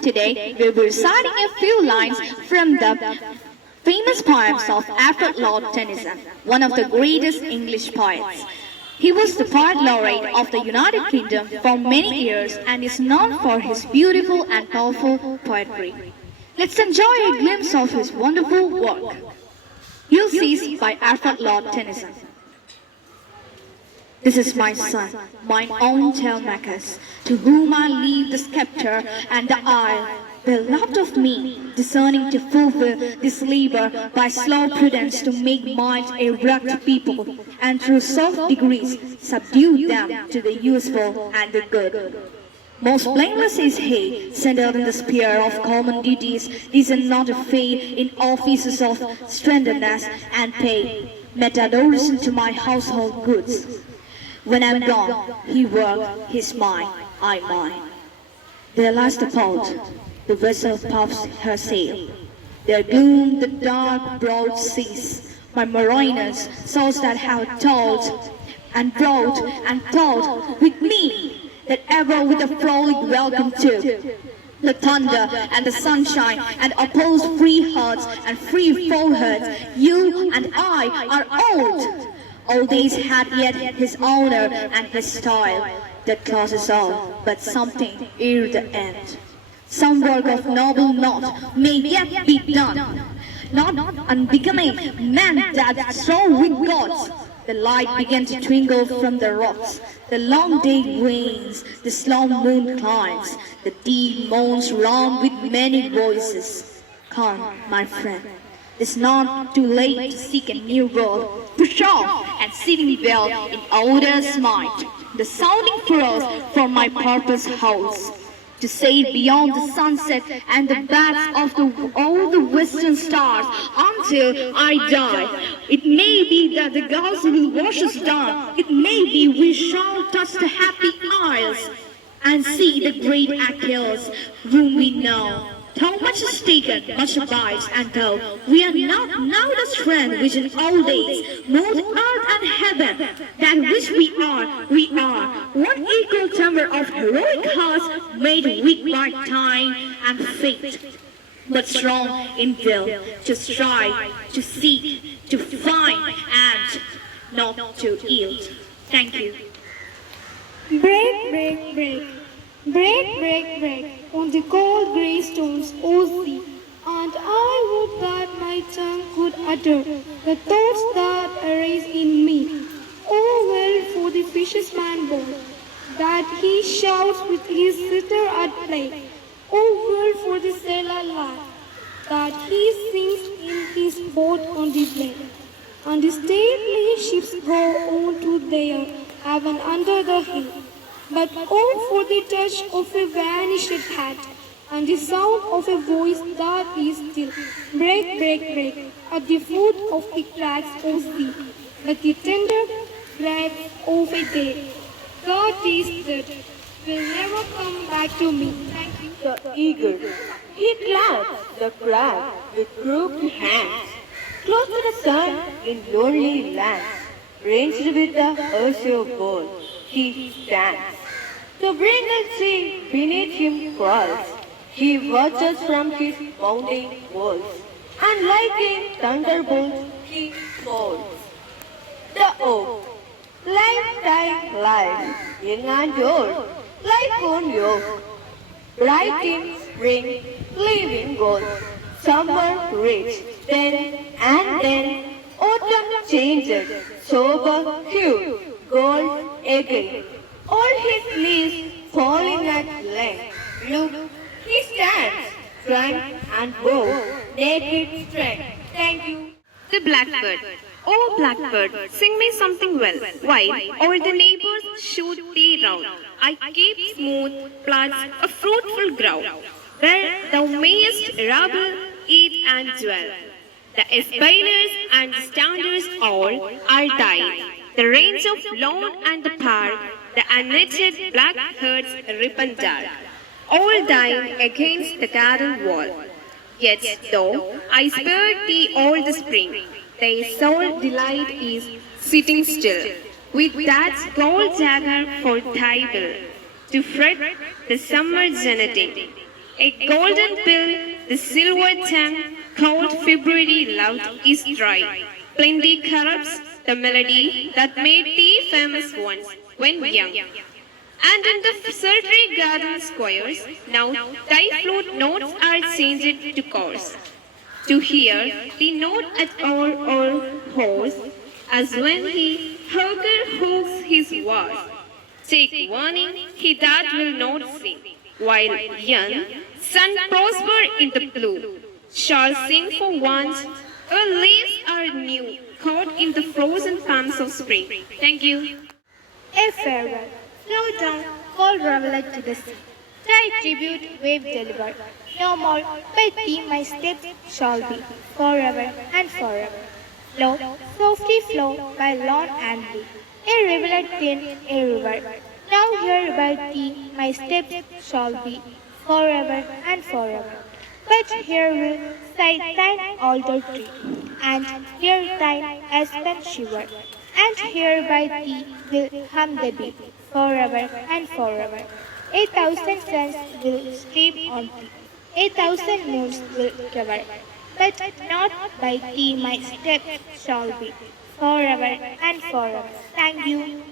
Today, we'll be reciting a few lines from the famous poems of Alfred Lord Tennyson, one of the greatest English poets. He was the poet laureate of the United Kingdom for many years and is known for his beautiful and powerful poetry. Let's enjoy a glimpse of his wonderful work. Ulysses by Alfred Lord Tennyson. This is my son, mine own Telemachus, to whom I leave the sceptre and the isle, beloved of me, discerning to fulfill this labor by slow prudence to make might a rugged people, and through soft degrees subdue them to the useful and the good. Most blameless is he, centered in the sphere of common duties, decent not to fail in offices of slenderness and pay, met adoration to my household goods. When I'm gone, he work, he's mine, I mine. There lies the port, the vessel puffs her sail. There gloom the dark broad seas, my mariners, souls that have toiled and toiled with me, that ever with a frolic welcome to. The thunder and the sunshine and opposed free hearts and free foreheads, you and I are old. All these had yet his honor and his style, that causes all, but something ere the end. Some work of noble knot may yet be done, not unbecoming men that soar with gods. The light began to twinkle from the rocks, the long day wanes, the slow moon climbs, the deep moans round with many voices. Come, my friend. It's not too late to seek a new world. Push on and sitting well in others' might. The sounding furrows for my purpose holds. To sail beyond the sunset and the backs of all the western stars until I die. It may be that the gods will wash us down. It may be we shall touch the happy isles and see the great Achilles, whom we know. Though much is taken, much abides, and though we are not now the strength which in old days moved earth and heaven, that which we are, one equal timber of heroic hearts made weak by time and fate, but strong in will, to strive, to seek, to find, and not to yield. Thank you. Break, break, break. Break, break, break, on the cold grey stones, O sea, and I would that my tongue could utter the thoughts that arise in me. Oh, well for the fisherman boy, that he shouts with his sitter at play. Oh, well for the sailor lad, that he sings in his boat on the bay. And the stately ships go on to their haven under the hill. But oh, for the touch of a vanished hat, and the sound of a voice that is still. Break, break, break, at the foot of the crags, O sea, but the tender breath of a day. God is that will never come back to me. Thank you. The eagle, he claps the crab with crooked hands, close to the sun in lonely lands, ranged with the azure ball, he stands. The brindled sea beneath him crawls, he watches from his mountain walls, and like a thunderbolt he falls. The oak, lifetime life, young and old, like on yoke, bright in spring, leaving gold, summer rich, then autumn changed, sober hue, gold again. All his leaves falling at length. Look, he stands, trunk and bow, naked strength. Thank you. The blackbird. Oh blackbird, sing me something well. While all the neighbors shoot thee round, I keep smooth plods a fruitful ground, where thou mayest rabble, eat and dwell. The aspirers and the standards all are thine. The range of lawn and the park, the unnetted blackbird's ribbon dark, all thine against the garden wall. Yet though I spared thee all the spring, thy sole delight is sitting still, with that gold dagger for thy will, to fret the summer genetic. A golden pill, the silver tongue, cold February love is dry. Plenty corrupts the melody that made thee famous once when young. And in the surgery garden squares, now thy flute notes are changed to chords. To hear the note at all or hoarse, as when he hugger hooks his wars. Take warning, he that will not sing, while young, sun prosper in the blue, shall sing for want, our leaves are new, caught in the frozen palms of spring. Thank you. A farewell. Slow down, call reveler to the sea. Thy tribute wave deliver. No more, by thee my steps shall be, forever and forever. Flow, softly flow by lawn and lea. A rivulet thin, a river. Now here by thee my steps shall be, forever and forever. But here will sigh thine alder tree, and here thine aspen shiver, and here by thee will hum the bee, forever and forever. 1,000 suns will stream on thee, 1,000 moons will cover, but not by thee my steps shall be, forever and forever. Thank you.